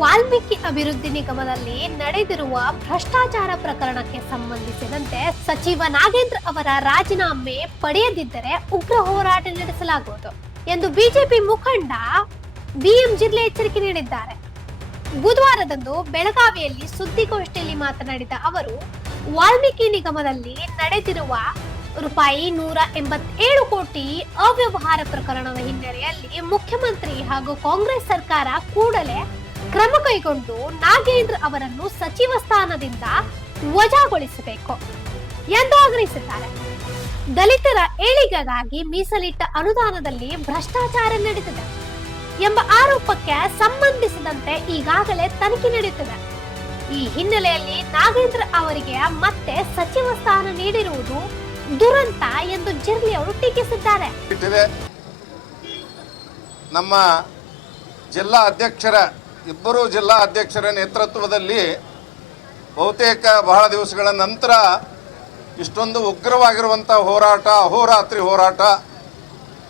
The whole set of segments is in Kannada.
ವಾಲ್ಮೀಕಿ ಅಭಿವೃದ್ಧಿ ನಿಗಮದಲ್ಲಿ ನಡೆದಿರುವ ಭ್ರಷ್ಟಾಚಾರ ಪ್ರಕರಣಕ್ಕೆ ಸಂಬಂಧಿಸಿದಂತೆ ಸಚಿವ ನಾಗೇಂದ್ರ ಅವರ ರಾಜೀನಾಮೆ ಪಡೆಯದಿದ್ದರೆ ಉಗ್ರ ಹೋರಾಟ ನಡೆಸಲಾಗುವುದು ಎಂದು ಬಿಜೆಪಿ ಮುಖಂಡ ಬಿಎಂ ಜಿಲ್ಲೆ ಎಚ್ಚರಿಕೆ ನೀಡಿದ್ದಾರೆ. ಬುಧವಾರದಂದು ಬೆಳಗಾವಿಯಲ್ಲಿ ಸುದ್ದಿಗೋಷ್ಠಿಯಲ್ಲಿ ಮಾತನಾಡಿದ ಅವರು, ವಾಲ್ಮೀಕಿ ನಿಗಮದಲ್ಲಿ ನಡೆದಿರುವ ರೂಪಾಯಿ 187 ಕೋಟಿ ಅವ್ಯವಹಾರ ಪ್ರಕರಣದ ಹಿನ್ನೆಲೆಯಲ್ಲಿ ಮುಖ್ಯಮಂತ್ರಿ ಹಾಗೂ ಕಾಂಗ್ರೆಸ್ ಸರ್ಕಾರ ಕೂಡಲೇ ಕ್ರಮ ಕೈಗೊಂಡು ನಾಗೇಂದ್ರ ಅವರನ್ನು ಸಚಿವ ಸ್ಥಾನದಿಂದ ವಜಾಗೊಳಿಸಬೇಕು ಎಂದು ಆಗ್ರಹಿಸಿದ್ದಾರೆ. ದಲಿತರ ಏಳಿಗೆಗಾಗಿ ಮೀಸಲಿಟ್ಟ ಅನುದಾನದಲ್ಲಿ ಭ್ರಷ್ಟಾಚಾರ ನಡೆದಿದೆ ಎಂಬ ಆರೋಪಕ್ಕೆ ಸಂಬಂಧಿಸಿದಂತೆ ಈಗಾಗಲೇ ತನಿಖೆ ನಡೆಯುತ್ತಿದೆ. ಈ ಹಿನ್ನೆಲೆಯಲ್ಲಿ ನಾಗೇಂದ್ರ ಅವರಿಗೆ ಮತ್ತೆ ಸಚಿವ ಸ್ಥಾನ ನೀಡಿರುವುದು ದುರಂತ ಎಂದು ಜಿರ್ಲಿ ಅವರು ಟೀಕಿಸಿದ್ದಾರೆ. ನಮ್ಮ ಜಿಲ್ಲಾ ಅಧ್ಯಕ್ಷರ ಇಬ್ಬರು ಜಿಲ್ಲಾ ಅಧ್ಯಕ್ಷರ ನೇತೃತ್ವದಲ್ಲಿ ಬಹುತೇಕ ಬಹಳ ದಿವಸಗಳ ನಂತರ ಇಷ್ಟೊಂದು ಉಗ್ರವಾಗಿರುವಂಥ ಹೋರಾಟ, ಅಹೋರಾತ್ರಿ ಹೋರಾಟ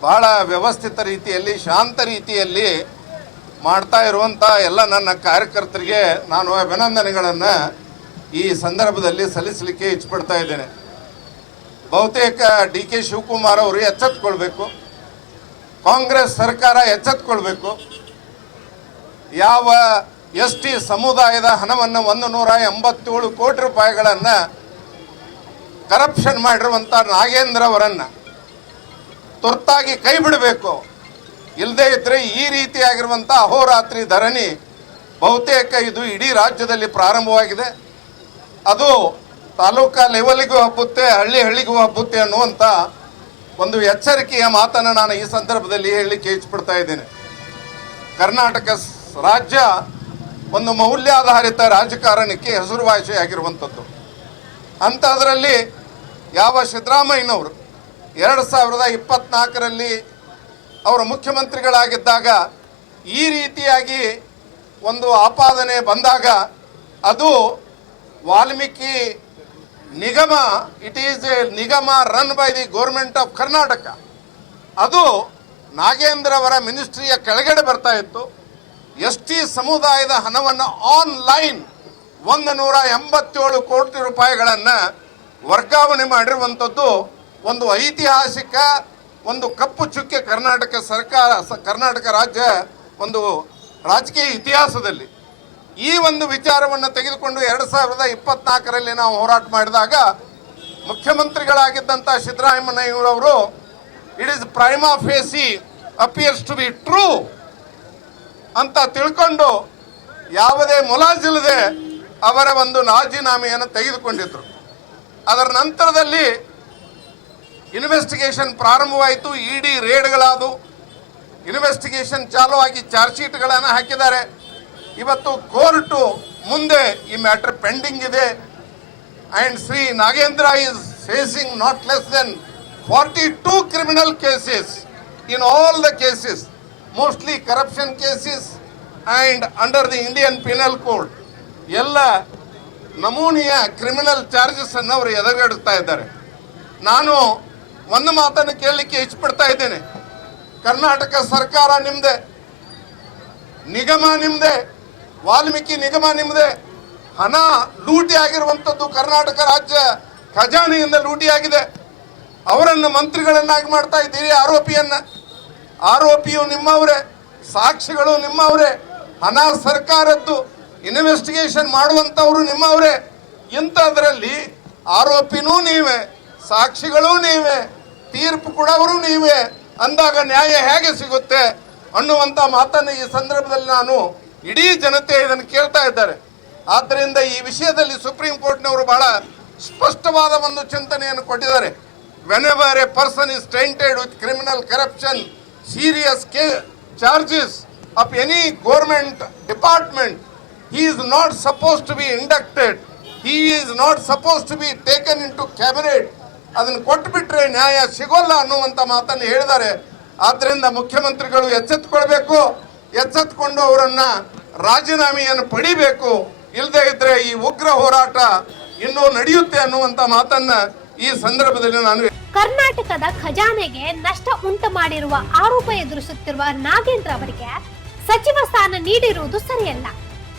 ಬಹಳ ವ್ಯವಸ್ಥಿತ ರೀತಿಯಲ್ಲಿ, ಶಾಂತ ರೀತಿಯಲ್ಲಿ ಮಾಡ್ತಾ ಇರುವಂಥ ಎಲ್ಲ ನನ್ನ ಕಾರ್ಯಕರ್ತರಿಗೆ ನಾನು ಅಭಿನಂದನೆಗಳನ್ನು ಈ ಸಂದರ್ಭದಲ್ಲಿ ಸಲ್ಲಿಸಲಿಕ್ಕೆ ಇಚ್ಛಪಡ್ತಾ ಇದ್ದೇನೆ. ಬಹುತೇಕ ಡಿ ಕೆ ಶಿವಕುಮಾರ್ ಅವರು ಎಚ್ಚೆತ್ತುಕೊಳ್ಬೇಕು, ಕಾಂಗ್ರೆಸ್ ಸರ್ಕಾರ ಎಚ್ಚೆತ್ತುಕೊಳ್ಬೇಕು. ಯಾವ ಎಸ್ ಟಿ ಸಮುದಾಯದ ಹಣವನ್ನು 187 ಕೋಟಿ ರೂಪಾಯಿಗಳನ್ನು ಕರಪ್ಷನ್ ಮಾಡಿರುವಂಥ ನಾಗೇಂದ್ರ ಅವರನ್ನು ತುರ್ತಾಗಿ ಕೈ ಬಿಡಬೇಕು. ಇಲ್ಲದೇ ಇದ್ದರೆ ಈ ರೀತಿಯಾಗಿರುವಂಥ ಅಹೋರಾತ್ರಿ ಧರಣಿ ಬಹುತೇಕ ಇದು ಇಡೀ ರಾಜ್ಯದಲ್ಲಿ ಪ್ರಾರಂಭವಾಗಿದೆ. ಅದು ತಾಲೂಕಾ ಲೆವೆಲ್ಗೂ ಹಬ್ಬುತ್ತೆ, ಹಳ್ಳಿಗೂ ಹಬ್ಬುತ್ತೆ ಅನ್ನುವಂಥ ಒಂದು ಎಚ್ಚರಿಕೆಯ ಮಾತನ್ನು ನಾನು ಈ ಸಂದರ್ಭದಲ್ಲಿ ಹೇಳಲಿಕ್ಕೆ ಇಚ್ಛಪಡ್ತಾ ಇದ್ದೇನೆ. ಕರ್ನಾಟಕ ರಾಜ್ಯ ಒಂದು ಮೌಲ್ಯಾಧಾರಿತ ರಾಜಕಾರಣಕ್ಕೆ ಹೆಸರುವಾಸಿಯಾಗಿರುವಂಥದ್ದು. ಅಂಥದ್ರಲ್ಲಿ ಯಾವ ಸಿದ್ದರಾಮಯ್ಯನವರು 2024ರಲ್ಲಿ ಅವರು ಮುಖ್ಯಮಂತ್ರಿಗಳಾಗಿದ್ದಾಗ ಈ ರೀತಿಯಾಗಿ ಒಂದು ಆಪಾದನೆ ಬಂದಾಗ ಅದು ವಾಲ್ಮೀಕಿ ನಿಗಮ, ಇಟ್ ಈಸ್ ಎ ನಿಗಮ run by the government of Karnataka, ಅದು ನಾಗೇಂದ್ರ ಅವರ ಮಿನಿಸ್ಟ್ರಿಯ ಕೆಳಗಡೆ ಬರ್ತಾ ಇತ್ತು. ಎಸ್ ಟಿ ಸಮುದಾಯದ ಹಣವನ್ನು ಆನ್ಲೈನ್ 187 ಕೋಟಿ ರೂಪಾಯಿಗಳನ್ನು ವರ್ಗಾವಣೆ ಮಾಡಿರುವಂಥದ್ದು ಒಂದು ಐತಿಹಾಸಿಕ, ಒಂದು ಕಪ್ಪು ಚುಕ್ಕೆ ಕರ್ನಾಟಕ ರಾಜ್ಯ ಒಂದು ರಾಜಕೀಯ ಇತಿಹಾಸದಲ್ಲಿ. ಈ ಒಂದು ವಿಚಾರವನ್ನು ತೆಗೆದುಕೊಂಡು 2024ರಲ್ಲಿ ನಾವು ಹೋರಾಟ ಮಾಡಿದಾಗ ಮುಖ್ಯಮಂತ್ರಿಗಳಾಗಿದ್ದಂಥ ಸಿದ್ದರಾಮಯ್ಯನವರು it is prima facie appears to be true ಅಂತ ತಿಳ್ಕೊಂಡು ಯಾವುದೇ ಮುಲಾಜಿಲ್ಲದೆ ಅವರ ಒಂದು ರಾಜೀನಾಮೆಯನ್ನು ತೆಗೆದುಕೊಂಡಿದ್ರು. ಅದರ ನಂತರದಲ್ಲಿ ಇನ್ವೆಸ್ಟಿಗೇಷನ್ ಪ್ರಾರಂಭವಾಯಿತು, ಇಡಿ ರೇಡ್ಗಳಾದವು, ಇನ್ವೆಸ್ಟಿಗೇಷನ್ ಚಾಲುವಾಗಿ ಚಾರ್ಜ್ ಶೀಟ್ಗಳನ್ನು ಹಾಕಿದ್ದಾರೆ. ಇವತ್ತು ಕೋರ್ಟು ಮುಂದೆ ಈ ಮ್ಯಾಟರ್ ಪೆಂಡಿಂಗ್ ಇದೆ. And Shri Nagendra is facing not less than 42 criminal cases in all the cases, mostly corruption cases and under the Indian penal code ಎಲ್ಲ ನಮೂನೆಯ ಕ್ರಿಮಿನಲ್ ಚಾರ್ಜಸ್ ಅನ್ನು ಅವರು ಎದುರುಗಡ್ತಾ ಇದ್ದಾರೆ. ನಾನು ಒಂದು ಮಾತನ್ನು ಕೇಳಲಿಕ್ಕೆ ಇಚ್ಛಪಡ್ತಾ ಇದ್ದೇನೆ. ಕರ್ನಾಟಕ ಸರ್ಕಾರ ನಿಮ್ಮದೇ, ನಿಗಮ ನಿಮ್ಮದೇ, ವಾಲ್ಮೀಕಿ ನಿಗಮ ನಿಮ್ಮದೇ. ಹಣ ಲೂಟಿ ಆಗಿರುವಂಥದ್ದು ಕರ್ನಾಟಕ ರಾಜ್ಯ ಖಜಾನೆಯಿಂದ ಲೂಟಿಯಾಗಿದೆ. ಅವರನ್ನು ಮಂತ್ರಿಗಳನ್ನಾಗಿ ಮಾಡ್ತಾ ಇದ್ದೀರಿ. ಆರೋಪಿಯು ನಿಮ್ಮವರೇ, ಸಾಕ್ಷಿಗಳು ನಿಮ್ಮವರೇ, ಹಣ ಸರ್ಕಾರದ್ದು, ಇನ್ವೆಸ್ಟಿಗೇಷನ್ ಮಾಡುವಂಥವರು ನಿಮ್ಮವರೇ. ಇಂಥದ್ರಲ್ಲಿ ಆರೋಪಿನೂ ನೀವೇ, ಸಾಕ್ಷಿಗಳೂ ನೀವೇ, ತೀರ್ಪು ಕೊಡೋರು ನೀವೇ ಅಂದಾಗ ನ್ಯಾಯ ಹೇಗೆ ಸಿಗುತ್ತೆ ಅನ್ನುವಂಥ ಮಾತನ್ನು ಈ ಸಂದರ್ಭದಲ್ಲಿ ನಾನು ಇಡೀ ಜನತೆ ಇದನ್ನು ಕೇಳ್ತಾ ಇದ್ದಾರೆ. ಆದ್ದರಿಂದ ಈ ವಿಷಯದಲ್ಲಿ ಸುಪ್ರೀಂ ಕೋರ್ಟ್ನವರು ಬಹಳ ಸ್ಪಷ್ಟವಾದ ಒಂದು ಚಿಂತನೆಯನ್ನು ಕೊಟ್ಟಿದ್ದಾರೆ. whenever a person is tainted with criminal corruption, serious charges of any government department, he is not supposed to be inducted, he is not supposed to be taken into cabinet. ಅದನ್ನು ಕೊಟ್ಟುಬಿಟ್ರೆ ನ್ಯಾಯ ಸಿಗೋಲ್ಲ ಅನ್ನುವಂಥ ಮಾತನ್ನು ಹೇಳಿದ್ದಾರೆ. ಆದ್ದರಿಂದ ಮುಖ್ಯಮಂತ್ರಿಗಳು ಎಚ್ಚೆತ್ತುಕೊಳ್ಬೇಕು, ಎಚ್ಚೆತ್ತುಕೊಂಡು ಅವರನ್ನು ರಾಜೀನಾಮೆಯನ್ನು ಪಡಿಬೇಕು. ಇಲ್ಲದೇ ಇದ್ರೆ ಈ ಉಗ್ರ ಹೋರಾಟ ಇನ್ನೂ ನಡೆಯುತ್ತೆ ಅನ್ನುವಂಥ ಮಾತನ್ನ ಈ ಸಂದರ್ಭದಲ್ಲಿ ನಾನು. ಕರ್ನಾಟಕದ ಖಜಾನೆಗೆ ನಷ್ಟ ಉಂಟು ಮಾಡಿರುವ ಆರೋಪ ಎದುರಿಸುತ್ತಿರುವ ನಾಗೇಂದ್ರ ಅವರಿಗೆ ಸಚಿವ ಸ್ಥಾನ ನೀಡಿರುವುದು ಸರಿಯಲ್ಲ.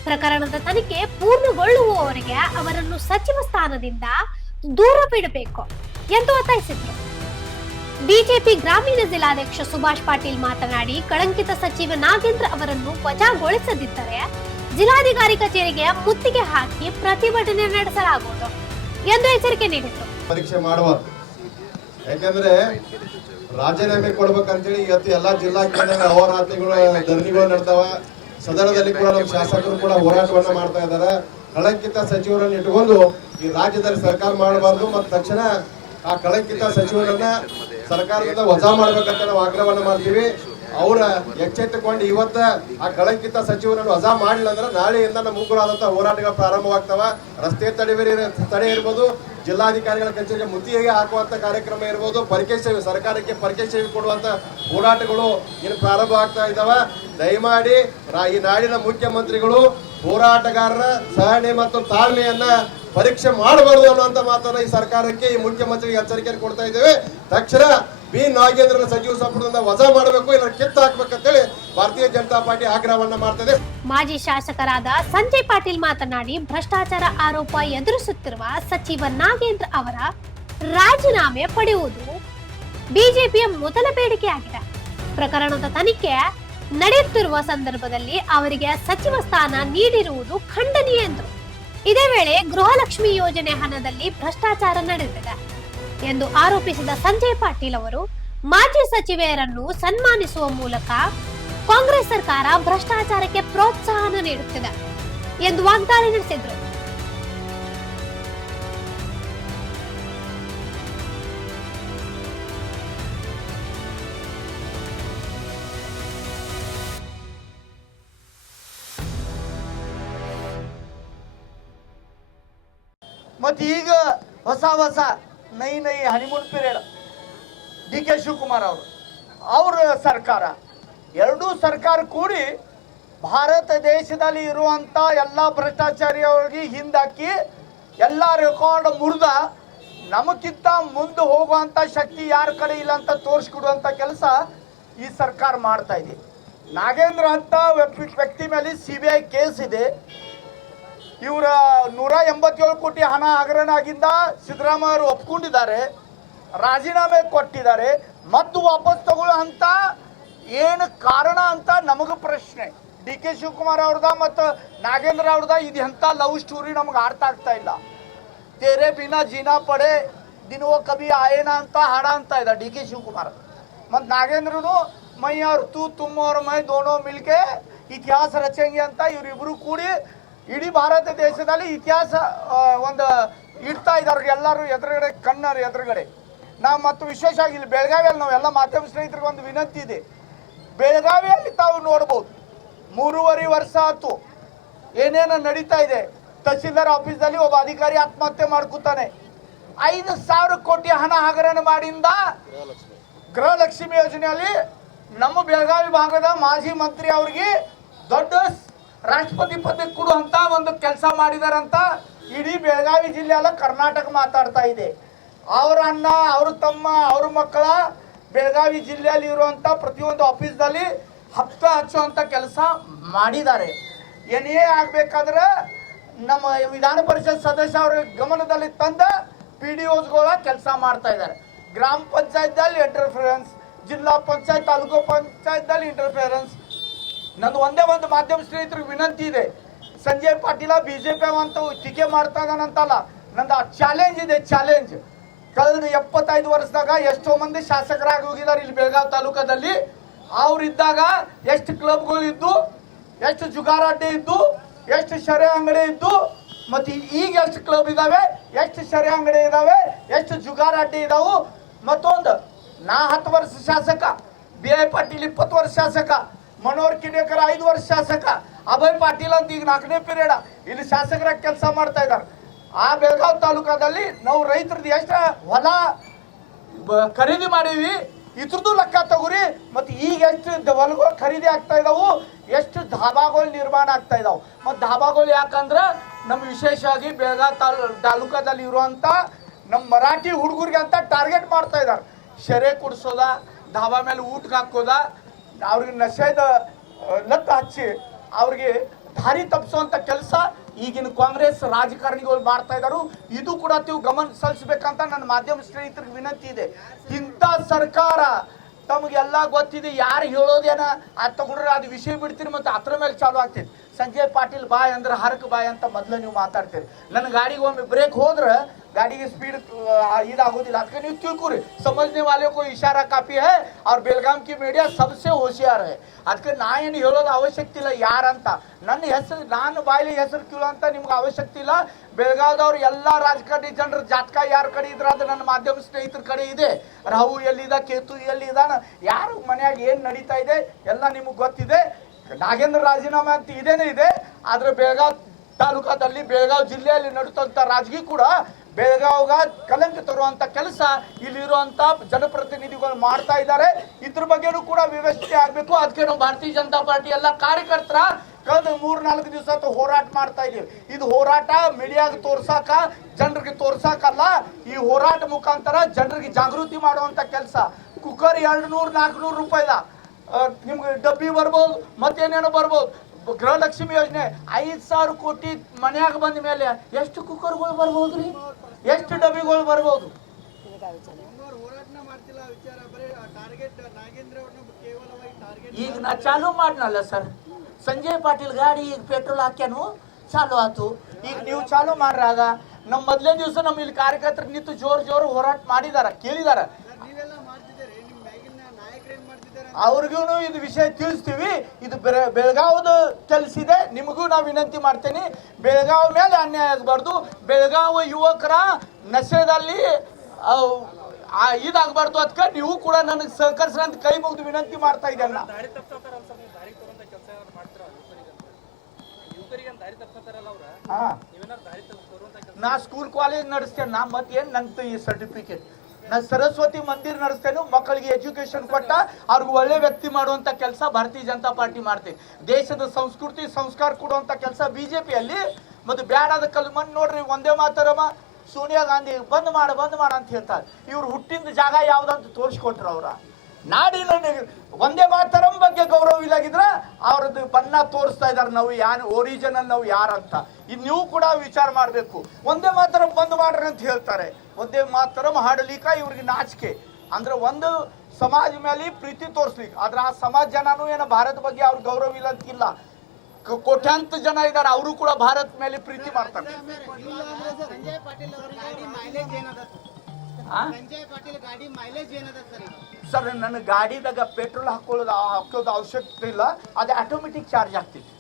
ಪ್ರಕರಣದ ತನಿಖೆ ಪೂರ್ಣಗೊಳ್ಳುವವರೆಗೆ ಅವರನ್ನು ಸಚಿವ ಸ್ಥಾನದಿಂದ ದೂರವಿಡಬೇಕು ಎಂದು ಒತ್ತಾಯಿಸಿದರು. ಬಿಜೆಪಿ ಗ್ರಾಮೀಣ ಜಿಲ್ಲಾಧ್ಯಕ್ಷ ಸುಭಾಷ್ ಪಾಟೀಲ್ ಮಾತನಾಡಿ, ಕಳಂಕಿತ ಸಚಿವ ನಾಗೇಂದ್ರ ಅವರನ್ನು ವಜಾಗೊಳಿಸದಿದ್ದರೆ ಜಿಲ್ಲಾಧಿಕಾರಿ ಕಚೇರಿಗೆ ಮುತ್ತಿಗೆ ಹಾಕಿ ಪ್ರತಿಭಟನೆ ನಡೆಸಲಾಗುವುದು ಎಂದು ಎಚ್ಚರಿಕೆ ನೀಡಿದರು. ಪರೀಕ್ಷೆ ಮಾಡುವ, ಯಾಕಂದ್ರೆ ರಾಜೀನಾಮೆ ಕೊಡ್ಬೇಕಂತೇಳಿ ಇವತ್ತು ಎಲ್ಲಾ ಜಿಲ್ಲಾ ಕೇಂದ್ರಗಳ ಅಹೋರಾತ್ರಿಗಳು ಧರಣಿಗಳು ನಡೆದಾವ. ಸದನದಲ್ಲಿ ಕೂಡ ನಮ್ಮ ಶಾಸಕರು ಕೂಡ ಹೋರಾಟವನ್ನ ಮಾಡ್ತಾ ಇದ್ದಾರೆ. ಕಳಂಕಿತ ಸಚಿವರನ್ನು ಇಟ್ಟುಕೊಂಡು ಈ ರಾಜ್ಯದಲ್ಲಿ ಸರ್ಕಾರ ಮಾಡಬಾರ್ದು ಮತ್ತು ತಕ್ಷಣ ಆ ಕಳಂಕಿತ ಸಚಿವರನ್ನ ಸರ್ಕಾರದಿಂದ ವಜಾ ಮಾಡ್ಬೇಕಂತ ನಾವು ಆಗ್ರಹವನ್ನ ಮಾಡ್ತೀವಿ. ಅವರ ಎಚ್ಚೆತ್ತುಕೊಂಡು ಇವತ್ತ ಆ ಕಳಂಕಿತ ಸಚಿವರನ್ನು ವಜಾ ಮಾಡಲಿಲ್ಲ ಅಂದ್ರೆ ನಾಳೆಯಿಂದ ನಮ್ಮ ಉಗ್ರವಾದಂತಹ ಹೋರಾಟಗಳು ಪ್ರಾರಂಭವಾಗ್ತಾವ. ರಸ್ತೆ ತಡೆ ಇರ್ಬೋದು, ಜಿಲ್ಲಾಧಿಕಾರಿಗಳ ಕಚೇರಿಗೆ ಮುತ್ತಿಗೆ ಹಾಕುವಂತ ಕಾರ್ಯಕ್ರಮ ಇರ್ಬೋದು, ಸರ್ಕಾರಕ್ಕೆ ಪರೀಕ್ಷೆ ಸೇವೆ ಕೊಡುವಂತ ಹೋರಾಟಗಳು ಇನ್ನು ಪ್ರಾರಂಭ ಆಗ್ತಾ ಇದ್ದಾವ. ದಯಮಾಡಿ ಈ ನಾಡಿನ ಮುಖ್ಯಮಂತ್ರಿಗಳು ಹೋರಾಟಗಾರರ ಸಹನೆ ಮತ್ತು ತಾಳ್ಮೆಯನ್ನ ಪರೀಕ್ಷೆ ಮಾಡಬಾರದು ಅನ್ನುವಂತ ಮಾತನ್ನ ಈ ಸರ್ಕಾರಕ್ಕೆ, ಈ ಮುಖ್ಯಮಂತ್ರಿಗೆ ಎಚ್ಚರಿಕೆಯನ್ನು ಕೊಡ್ತಾ ಇದ್ದೇವೆ. ತಕ್ಷಣ ಬಿ ನಾಗೇಂದ್ರನ ಸಚಿವ ಸಂಪುಟದಿಂದ ವಜಾ ಮಾಡಬೇಕು, ಇಲ್ಲ ಕಿತ್ತು ಹಾಕ್ಬೇಕಂತೇಳಿ ಭಾರತೀಯ ಜನತಾ ಪಾರ್ಟಿ ಆಗ್ರಹವನ್ನ ಮಾಡ್ತದೆ. ಮಾಜಿ ಶಾಸಕರಾದ ಸಂಜಯ್ ಪಾಟೀಲ್ ಮಾತನಾಡಿ, ಭ್ರಷ್ಟಾಚಾರ ಆರೋಪ ಎದುರಿಸುತ್ತಿರುವ ಸಚಿವ ನಾಗೇಂದ್ರ ಅವರ ರಾಜೀನಾಮೆ ಪಡೆಯುವುದು ಬಿಜೆಪಿಯ ಮೊದಲ ಬೇಡಿಕೆಯಾಗಿದೆ. ಪ್ರಕರಣದ ತನಿಖೆ ನಡೆಯುತ್ತಿರುವ ಸಂದರ್ಭದಲ್ಲಿ ಅವರಿಗೆ ಸಚಿವ ಸ್ಥಾನ ನೀಡಿರುವುದು ಖಂಡನೀಯ ಎಂದರು. ಇದೇ ವೇಳೆ ಗೃಹಲಕ್ಷ್ಮಿ ಯೋಜನೆ ಹಣದಲ್ಲಿ ಭ್ರಷ್ಟಾಚಾರ ನಡೆದಿದೆ ಎಂದು ಆರೋಪಿಸಿದ ಸಂಜಯ್ ಪಾಟೀಲ್ ಅವರು, ಮಾಜಿ ಸಚಿವೆಯರನ್ನು ಸನ್ಮಾನಿಸುವ ಮೂಲಕ ಕಾಂಗ್ರೆಸ್ ಸರ್ಕಾರ ಭ್ರಷ್ಟಾಚಾರಕ್ಕೆ ಪ್ರೋತ್ಸಾಹನ ನೀಡುತ್ತಿದೆ ಎಂದು ವಾಗ್ದಾಳಿ ನಡೆಸಿದರು. ಮತ್ತು ಈಗ ಹೊಸ ನೈ ಹನಿಮೂನ್ ಪೀರಿಯಡ್ DK ಶಿವಕುಮಾರ್ ಅವರ ಸರ್ಕಾರ, ಎರಡೂ ಸರ್ಕಾರ ಕೂಡಿ ಭಾರತ ದೇಶದಲ್ಲಿ ಇರುವಂಥ ಎಲ್ಲ ಭ್ರಷ್ಟಾಚಾರಿಯವರಿಗೆ ಹಿಂದಾಕಿ ಎಲ್ಲ ರೆಕಾರ್ಡ್ ಮುರಿದ ನಮಗಿಂತ ಮುಂದೆ ಹೋಗುವಂಥ ಶಕ್ತಿ ಯಾರ ಕಡೆ ಇಲ್ಲ ಅಂತ ತೋರಿಸ್ಕೊಡುವಂಥ ಕೆಲಸ ಈ ಸರ್ಕಾರ ಮಾಡ್ತಾ ಇದೆ. ನಾಗೇಂದ್ರ ಅಂತ ವ್ಯಕ್ತಿ ಮೇಲೆ CBI ಕೇಸ್ ಇದೆ. ಇವರ 187 ಕೋಟಿ ಹಣ ಹಗರಣ ಆಗಿಂದ ಸಿದ್ದರಾಮಯ್ಯ ಅವರು ಒಪ್ಕೊಂಡಿದ್ದಾರೆ, ರಾಜೀನಾಮೆ ಕೊಟ್ಟಿದ್ದಾರೆ. ಮತ್ತು ವಾಪಸ್ ತಗೊಳ್ಳೋ ಅಂತ ಏನು ಕಾರಣ ಅಂತ ನಮಗೆ ಪ್ರಶ್ನೆ. DK ಶಿವಕುಮಾರ್ ಅವ್ರದ ಮತ್ತು ನಾಗೇಂದ್ರ ಅವ್ರದ ಇದು ಎಂಥ ಲವ್ ಸ್ಟೋರಿ ನಮಗೆ ಅರ್ಥ ಆಗ್ತಾ ಇಲ್ಲ. ತೇರೆ ಬಿನಾ ಜೀನಾ ಪಡೆ ದಿನವೋ ಕಬಿ ಆಯೇನಾ ಅಂತ ಹಾಡ ಅಂತ ಇದೆ DK ಶಿವಕುಮಾರ್. ಮತ್ತು ನಾಗೇಂದ್ರನು ಮೈ ಅವ್ರ ತುಮ್ ಅವ್ರ ಮೈ ದೋನೋ ಮಿಲ್ಕೆ ಇತಿಹಾಸ ರಚಂಗೆ ಅಂತ ಇವರಿಬ್ಬರು ಕೂಡಿ ಇಡೀ ಭಾರತ ದೇಶದಲ್ಲಿ ಇತಿಹಾಸ ಒಂದು ಇಡ್ತಾ ಇದ್ದಾರೆ ಎಲ್ಲರೂ ಎದುರುಗಡೆ, ಕಣ್ಣರ ಎದುರುಗಡೆ. ನಾವು ಮತ್ತು ವಿಶೇಷವಾಗಿ ಇಲ್ಲಿ ಬೆಳಗಾವಿಯಲ್ಲಿ ನಾವೆಲ್ಲ ಮಾಧ್ಯಮ ಸ್ನೇಹಿತರಿಗೆ ಒಂದು ವಿನಂತಿ ಇದೆ. ಬೆಳಗಾವಿಯಲ್ಲಿ ತಾವು ನೋಡ್ಬೋದು 3.5 ವರ್ಷ ಆಯ್ತು ಏನೇನು ನಡೀತಾ ಇದೆ. ತಹಸೀಲ್ದಾರ್ ಆಫೀಸ್ನಲ್ಲಿ ಒಬ್ಬ ಅಧಿಕಾರಿ ಆತ್ಮಹತ್ಯೆ ಮಾಡ್ಕೊತಾನೆ. 5,000 ಕೋಟಿ ಹಣ ಹಗರಣ ಮಾಡಿಂದ ಗೃಹಲಕ್ಷ್ಮಿ ಯೋಜನೆಯಲ್ಲಿ ನಮ್ಮ ಬೆಳಗಾವಿ ಭಾಗದ ಮಾಜಿ ಮಂತ್ರಿ ಅವ್ರಿಗೆ ದೊಡ್ಡ ರಾಷ್ಟ್ರಪತಿ ಪದವಿ ಕೊಡುವಂತ ಒಂದು ಕೆಲಸ ಮಾಡಿದಾರಂತ ಇಡೀ ಬೆಳಗಾವಿ ಜಿಲ್ಲೆ ಅಲ್ಲ ಕರ್ನಾಟಕ ಮಾತಾಡ್ತಾ ಇದೆ. ಅವರ ಅಣ್ಣ, ಅವ್ರ ತಮ್ಮ, ಅವ್ರ ಮಕ್ಕಳ ಬೆಳಗಾವಿ ಜಿಲ್ಲೆಯಲ್ಲಿ ಇರುವಂತ ಪ್ರತಿಯೊಂದು ಆಫೀಸ್ನಲ್ಲಿ ಹಪ್ತ ಹಚ್ಚುವಂತ ಕೆಲಸ ಮಾಡಿದ್ದಾರೆ. ಏನೇ ಆಗ್ಬೇಕಾದ್ರೆ ನಮ್ಮ ವಿಧಾನ ಪರಿಷತ್ ಸದಸ್ಯ ಅವರ ಗಮನದಲ್ಲಿ ತಂದ PDOsಗಳ ಕೆಲಸ ಮಾಡ್ತಾ ಇದ್ದಾರೆ. ಗ್ರಾಮ ಪಂಚಾಯತ್ದಲ್ಲಿ ಇಂಟರ್ಫಿರೆನ್ಸ್, ಜಿಲ್ಲಾ ಪಂಚಾಯತ್, ತಾಲೂಕು ಪಂಚಾಯತ್ದಲ್ಲಿ ಇಂಟರ್ಫಿರೆನ್ಸ್. ನಂದು ಒಂದೇ ಒಂದು ಮಾಧ್ಯಮ ಸ್ನೇಹಿತರಿಗೆ ವಿನಂತಿ ಇದೆ. ಸಂಜಯ್ ಪಾಟೀಲ BJP ಅಂತ ಟೀಕೆ ಮಾಡ್ತಾ ಇದ್ದಾನಂತಲ್ಲ, ನಂದು ಆ ಚಾಲೆಂಜ್ ಇದೆ. ಚಾಲೆಂಜ್ ಕಳೆದ 75 ವರ್ಷದಾಗ ಎಷ್ಟೋ ಮಂದಿ ಶಾಸಕರಾಗಿ ಹೋಗಿದ್ದಾರೆ ಇಲ್ಲಿ ಬೆಳಗಾವಿ ತಾಲೂಕದಲ್ಲಿ. ಅವ್ರಿದ್ದಾಗ ಎಷ್ಟು ಕ್ಲಬ್ಗಳು ಇದ್ದು, ಎಷ್ಟು ಜುಗಾರ ಅಡ್ಡೆ ಇದ್ದು, ಎಷ್ಟು ಶರೆ ಅಂಗಡಿ ಇದ್ದು, ಮತ್ತು ಈಗ ಎಷ್ಟು ಕ್ಲಬ್ ಇದಾವೆ, ಎಷ್ಟು ಶರೆ ಅಂಗಡಿ ಇದಾವೆ, ಎಷ್ಟು ಜುಗಾರ ಅಡ್ಡೆ ಇದಾವು. ಮತ್ತೊಂದು ನಾ 10 ವರ್ಷ ಶಾಸಕ, BI ಪಾಟೀಲ್ 20 ವರ್ಷ ಶಾಸಕ, ಮನೋಹರ್ ಕಿಡೇಕರ್ 5 ವರ್ಷ ಶಾಸಕ, ಅಭಯ್ ಪಾಟೀಲ್ ಅಂತ ಈಗ 4ನೇ ಪೀರಿಯಡ್ ಇಲ್ಲಿ ಶಾಸಕರಾಗಿ ಕೆಲಸ ಮಾಡ್ತಾ ಇದ್ದಾರೆ. ಆ ಬೆಳಗಾವಿ ತಾಲೂಕದಲ್ಲಿ ನಾವು ರೈತರದ್ದು ಎಷ್ಟು ಹೊಲ ಖರೀದಿ ಮಾಡೀವಿ ಇದ್ರದ್ದು ಲೆಕ್ಕ ತಗೋರಿ. ಮತ್ತು ಈಗ ಎಷ್ಟು ಹೊಲಗಳು ಖರೀದಿ ಆಗ್ತಾ ಇದಾವು, ಎಷ್ಟು ಧಾಬಾಗಳು ನಿರ್ಮಾಣ ಆಗ್ತಾ ಇದಾವೆ. ಮತ್ತು ಧಾಬಾಗಳು ಯಾಕಂದ್ರೆ ನಮ್ಮ ವಿಶೇಷವಾಗಿ ಬೆಳಗಾವಿ ತಾಲೂಕದಲ್ಲಿ ಇರುವಂಥ ನಮ್ಮ ಮರಾಠಿ ಹುಡುಗರಿಗೆ ಅಂತ ಟಾರ್ಗೆಟ್ ಮಾಡ್ತಾ ಇದ್ದಾರೆ. ಶೆರೆ ಕುಡಿಸೋದ, ಧಾಬಾ ಮೇಲೆ ಊಟಕ್ಕೆ ಹಾಕೋದ, ಅವ್ರಿಗೆ ನಶೆದ ಲಕ್ಕ ಹಚ್ಚಿ ಅವ್ರಿಗೆ ದಾರಿ ತಪ್ಪಿಸುವಂತ ಕೆಲಸ ಈಗಿನ ಕಾಂಗ್ರೆಸ್ ರಾಜಕಾರಣಿಗಳು ಮಾಡ್ತಾ ಇದ್ದಾರೆ. ಇದು ಕೂಡ ನೀವು ಗಮನ ಸಲ್ಲಿಸಬೇಕಂತ ನನ್ನ ಮಾಧ್ಯಮ ಸ್ನೇಹಿತರಿಗೆ ವಿನಂತಿ ಇದೆ. ಇಂಥ ಸರ್ಕಾರ ತಮಗೆಲ್ಲ ಗೊತ್ತಿದೆ, ಯಾರು ಹೇಳೋದೇನ ಅದು ತಗೊಂಡ್ರೆ ಅದು ವಿಷಯ ಬಿಡ್ತೀರಿ ಮತ್ತೆ ಅದ್ರ ಮೇಲೆ ಚಾಲು ಆಗ್ತೈತಿ. ಸಂಜಯ್ ಪಾಟೀಲ್ ಬಾಯ್ ಅಂದ್ರೆ ಹರಕ್ ಬಾಯ್ ಅಂತ ಮೊದಲು ನೀವು ಮಾತಾಡ್ತೀರಿ. ನನ್ನ ಗಾಡಿಗೆ ಒಮ್ಮೆ ಬ್ರೇಕ್ ಹೋದ್ರೆ गाड़ी की स्पीड इदागोदिಲ್ಲ. ಅದಕ್ಕೆ ನೀವು ತಿಳ್ಕೊರಿ, समझने वाले को इशारा काफी है और बेलगाम की मीडिया सबसे होशियार है. ಅದಕ್ಕೆ ನಾ ಏನು ಹೇಳೋದು ಅವಶ್ಯಕತೆ ಇಲ್ಲ ಯಾರಂತ. ನನ್ನ ಹೆಸರು ನಾನು ಬಾಯಲ್ಲಿ ಹೆಸರು ಕೇಳೋ ಅಂತ ನಿಮ್ಗೆ ಅವಶ್ಯಕತೆ ಇಲ್ಲ. ಬೆಳಗಾವದವ್ರು ಎಲ್ಲ ರಾಜಕಾರಣಿ ಜನರ ಜಾತಕ ಯಾರ ಕಡೆ ಇದ್ರ ಅದು ನನ್ನ ಮಾಧ್ಯಮ ಸ್ನೇಹಿತರ ಕಡೆ ಇದೆ. ರಾಹು ಎಲ್ಲಿದ, ಕೇತು ಎಲ್ಲಿದಾನ, ಯಾರು ಮನ್ಯಾಗ ಏನ್ ನಡೀತಾ ಇದೆ ಎಲ್ಲ ನಿಮಗೆ ಗೊತ್ತಿದೆ. ನಾಗೇಂದ್ರ ರಾಜೀನಾಮೆ ಅಂತ ಇದೇನೇ ಇದೆ. ಆದ್ರೆ ಬೆಳಗಾವ್ ತಾಲೂಕಾದಲ್ಲಿ ಬೆಳಗಾವಿ ಜಿಲ್ಲೆಯಲ್ಲಿ ನಡೀತಂತ ರಾಜಕೀಯ ಕೂಡ ಬೆಳಗಾವ್ಗ ಕಲಂಕ ತರುವಂತ ಕೆಲಸ ಇಲ್ಲಿರುವಂತ ಜನಪ್ರತಿನಿಧಿಗಳು ಮಾಡ್ತಾ ಇದ್ದಾರೆ. ಇದ್ರ ಬಗ್ಗೆನೂ ಕೂಡ ವ್ಯವಸ್ಥೆ ಆಗ್ಬೇಕು. ಅದಕ್ಕೆ ನಾವು ಭಾರತೀಯ ಜನತಾ ಪಾರ್ಟಿ ಎಲ್ಲ ಕಾರ್ಯಕರ್ತರ ಕಳೆದ 3-4 ದಿವಸ ಹೋರಾಟ ಮಾಡ್ತಾ ಇದೀವಿ. ಇದು ಹೋರಾಟ ಮೀಡಿಯಾಗ ತೋರ್ಸಾಕ, ಜನರಿಗೆ ತೋರ್ಸಾಕಲ್ಲ. ಈ ಹೋರಾಟ ಮುಖಾಂತರ ಜನರಿಗೆ ಜಾಗೃತಿ ಮಾಡುವಂತ ಕೆಲಸ. ಕುಕ್ಕರ್ 200-400 ರೂಪಾಯಿದ ನಿಮ್ಗೆ ಡಬ್ಬಿ ಬರ್ಬೋದು, ಮತ್ತೇನೇನೋ ಬರ್ಬೋದು. ಗೃಹಲಕ್ಷ್ಮಿ ಯೋಜನೆ 5,000 ಕೋಟಿ ಮನ್ಯಾಗ ಬಂದ ಮೇಲೆ ಎಷ್ಟು ಕುಕ್ಕರ್ಗಳು ಬರ್ಬೋದ್ರಿ, ಎಷ್ಟು ಡಬ್ಬಿಗಳು ಬರ್ಬೋದು? ಈಗ ನಾ ಚಾಲು ಮಾಡ್ನಲ್ಲ ಸರ್, ಸಂಜಯ್ ಪಾಟೀಲ್ ಗಾಡಿ ಈಗ ಪೆಟ್ರೋಲ್ ಹಾಕ್ಯಾನು ಚಾಲು ಆತು. ಈಗ ನೀವು ಚಾಲು ಮಾಡ್ರಾಗ ನಮ್ಮ ಮೊದಲನೇ ದಿವಸ ನಮ್ಮ ಇಲ್ಲಿ ಕಾರ್ಯಕರ್ತರು ನಿಂತು ಜೋರು ಹೋರಾಟ ಮಾಡಿದಾರ, ಕೇಳಿದಾರ. ಅವ್ರಿಗೂ ಇದು ವಿಷಯ ತಿಳಿಸ್ತೀವಿ. ಇದು ಬೆಳಗಾವದ ಕೆಲಸ ಇದೆ. ನಿಮಗೂ ನಾವು ವಿನಂತಿ ಮಾಡ್ತೇನೆ, ಬೆಳಗಾವ್ ಮೇಲೆ ಅನ್ಯಾಯ ಆಗಬಾರ್ದು. ಬೆಳಗಾವ ಯುವಕರ ನಶೆದಲ್ಲಿ ಇದಾಗಬಾರ್ದು. ಅದಕ್ಕೆ ನೀವು ಕೂಡ ನನಗೆ ಸಹಕರಿಸ್ರ ಅಂತ ಕೈ ಮುಗಿದು ವಿನಂತಿ ಮಾಡ್ತಾ ಇದ್ದಲ್ಲ. ನಾ ಸ್ಕೂಲ್ ಕಾಲೇಜ್ ನಡೆಸ್ತೇನೆ. ನಾ ಮತ್ತೇನು ನಂದು ಈ ಸರ್ಟಿಫಿಕೇಟ್. ನಾನು ಸರಸ್ವತಿ ಮಂದಿರ ನಡೆಸ್ತೇನೆ. ಮಕ್ಕಳಿಗೆ ಎಜುಕೇಶನ್ ಕೊಟ್ಟ ಅವ್ರಿಗೆ ಒಳ್ಳೆ ವ್ಯಕ್ತಿ ಮಾಡುವಂತ ಕೆಲಸ ಭಾರತೀಯ ಜನತಾ ಪಾರ್ಟಿ ಮಾಡ್ತೇವೆ. ದೇಶದ ಸಂಸ್ಕೃತಿ ಸಂಸ್ಕಾರ ಕೊಡುವಂತ ಕೆಲಸ ಬಿಜೆಪಿಯಲ್ಲಿ. ಮತ್ತೆ ಬ್ಯಾಡಾದ ಕಲ್ಮನ್ ನೋಡ್ರಿ, ಒಂದೇ ಮಾತರಮ ಸೋನಿಯಾ ಗಾಂಧಿ ಬಂದ್ ಮಾಡ ಅಂತ ಹೇಳ್ತಾರೆ. ಇವ್ರು ಹುಟ್ಟಿದ ಜಾಗ ಯಾವ್ದಂತ ತೋರಿಸ್ಕೊಟ್ರು. ಅವ್ರ ನಾಡಿನ ಒಂದೇ ಮಾತರಂ ಬಗ್ಗೆ ಗೌರವ ಇಲ್ಲಾಗಿದ್ರ ಅವ್ರದ್ದು ಬಣ್ಣ ತೋರಿಸ್ತಾ ಇದಾರೆ. ನಾವು ಒರಿಜಿನಲ್ ನಾವು ಯಾರಂತ ಇನ್ನು ನೀವು ಕೂಡ ವಿಚಾರ ಮಾಡಬೇಕು. ಒಂದೇ ಮಾತರಂ ಬಂದ್ ಮಾಡ್ರಿ ಅಂತ ಹೇಳ್ತಾರೆ. ಒಂದೇ ಮಾತರಂ ಹಾಡಲಿಕ್ಕ ಇವ್ರಿಗೆ ನಾಚಿಕೆ. ಅಂದ್ರೆ ಒಂದು ಸಮಾಜ ಮೇಲೆ ಪ್ರೀತಿ ತೋರಿಸ್ಲಿಕ್ಕೆ. ಆದ್ರೆ ಆ ಸಮಾಜ ಜನನು ಏನೋ ಭಾರತ ಬಗ್ಗೆ ಅವ್ರ ಗೌರವ ಇಲ್ಲ ಅಂತಿಲ್ಲ. ಕೋಟ್ಯಾಂತರ ಜನ ಇದ್ದಾರೆ, ಅವರು ಕೂಡ ಭಾರತ ಮೇಲೆ ಪ್ರೀತಿ ಮಾಡ್ತಾರೆ. ಸರ್, ನನ್ನ ಗಾಡಿದಾಗ ಪೆಟ್ರೋಲ್ ಹಾಕೋದು ಅವಶ್ಯಕತೆ ಇಲ್ಲ. ಅದು ಆಟೋಮೆಟಿಕ್ ಚಾರ್ಜ್ ಆಗ್ತೈತಿ.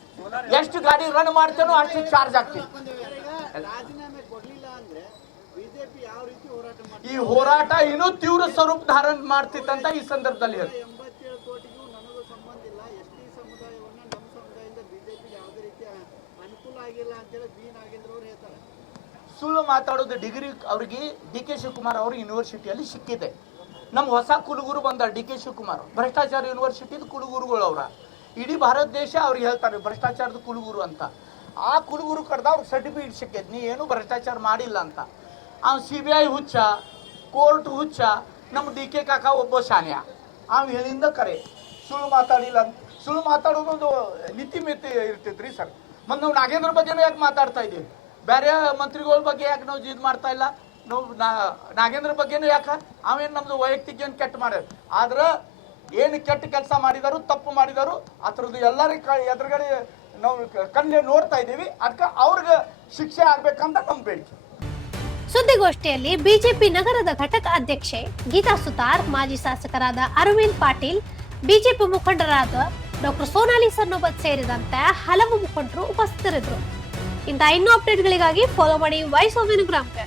ಎಷ್ಟು ಗಾಡಿ ರನ್ ಮಾಡ್ತೇನೋ ಅಷ್ಟು ಚಾರ್ಜ್ ಆಗ್ತೈತಿ. ಈ ಹೋರಾಟ ಇನ್ನೂ ತೀವ್ರ ಸ್ವರೂಪ ಧಾರಣ ಮಾಡ್ತಿತ್ತಂತ ಈ ಸಂದರ್ಭದಲ್ಲಿ ಹೇಳಿ. ಸುಳ್ಳು ಮಾತಾಡೋದು ಡಿಗ್ರಿ ಅವ್ರಿಗೆ ಡಿ ಕೆ ಶಿವಕುಮಾರ್ ಅವರು ಯೂನಿವರ್ಸಿಟಿಯಲ್ಲಿ ಸಿಕ್ಕಿದೆ. ನಮ್ಮ ಹೊಸ ಕುಲಗುರು ಬಂದ ಡಿ ಕೆ ಶಿವಕುಮಾರ್, ಭ್ರಷ್ಟಾಚಾರ ಯೂನಿವರ್ಸಿಟಿದ ಕುಲಗುರುಗಳು ಅವರ. ಇಡೀ ಭಾರತ ದೇಶ ಅವ್ರಿಗೆ ಹೇಳ್ತಾರೆ ಭ್ರಷ್ಟಾಚಾರದ ಕುಲಗುರು ಅಂತ. ಆ ಕುಲಗುರು ಕಡ್ದ ಅವ್ರಿಗೆ ಸರ್ಟಿಫಿಕೇಟ್ ಸಿಕ್ಕೈತೆ, ನೀ ಏನು ಭ್ರಷ್ಟಾಚಾರ ಮಾಡಿಲ್ಲ ಅಂತ. ಅವ್ನು CBI ಹುಚ್ಚ, ಕೋರ್ಟ್ ಹುಚ್ಚ, ನಮ್ಮ ಡಿ ಕೆ ಕಾಕ ಒಬ್ಬ ಶಾನ್ಯ. ಅವ್ ಹೇಳಿಂದ ಕರೆ ಸುಳ್ಳು ಮಾತಾಡಿಲ್ಲ ಅಂತ. ಸುಳ್ಳು ಮಾತಾಡೋದೊಂದು ನೀತಿ ಮಿತಿ ಇರ್ತೈತ್ರಿ ಸರ್. ಮತ್ತು ನಾವು ನಾಗೇಂದ್ರ ಬಗ್ಗೆನೂ ಯಾಕೆ ಮಾತಾಡ್ತಾ ಇದ್ದೀವಿ, ಬೇರೆ ಮಂತ್ರಿಗಳ ಬಗ್ಗೆ ಯಾಕೆ ನಾವು ಇದು ಮಾಡ್ತಾ ಇಲ್ಲ? ನಾವು ನಾಗೇಂದ್ರ ಬಗ್ಗೆನೂ ಯಾಕೆ, ಅವೇನು ನಮ್ದು ವೈಯಕ್ತಿಕ ಏನು ಕೆಟ್ಟ ಮಾಡ್ಯಾರ. ಆದ್ರೆ ಏನು ಕೆಟ್ಟ ಕೆಲಸ ಮಾಡಿದಾರು, ತಪ್ಪು ಮಾಡಿದಾರು, ಆ ಥರದ್ದು ಎಲ್ಲರ ಎದುರುಗಡೆ ನಾವು ಕಣ್ಣಲ್ಲಿ ನೋಡ್ತಾ ಇದ್ದೀವಿ. ಅದಕ್ಕೆ ಅವ್ರಿಗೆ ಶಿಕ್ಷೆ ಆಗ್ಬೇಕಂತ ನಮ್ಮ ಬೇಡಿಕೆ. ಸುದ್ದಿಗೋಷ್ಠಿಯಲ್ಲಿ ಬಿಜೆಪಿ ನಗರದ ಘಟಕ ಅಧ್ಯಕ್ಷೆ ಗೀತಾ ಸುತಾರ್, ಮಾಜಿ ಶಾಸಕರಾದ ಅರವಿಂದ್ ಪಾಟೀಲ್, ಬಿಜೆಪಿ ಮುಖಂಡರಾದ ಡಾಕ್ಟರ್ ಸೋನಾಲಿ ಸರ್ನೋಬತ್ ಸೇರಿದಂತೆ ಹಲವು ಮುಖಂಡರು ಉಪಸ್ಥಿತರಿದ್ದರು. ಇಂಥ ಇನ್ನೂ ಅಪ್ಡೇಟ್ಗಳಿಗಾಗಿ ಫಾಲೋ ಮಾಡಿ ವಾಯ್ಸ್ ಆಫ್ ವಿನುಗ್ರಾಮ್ಗೆ.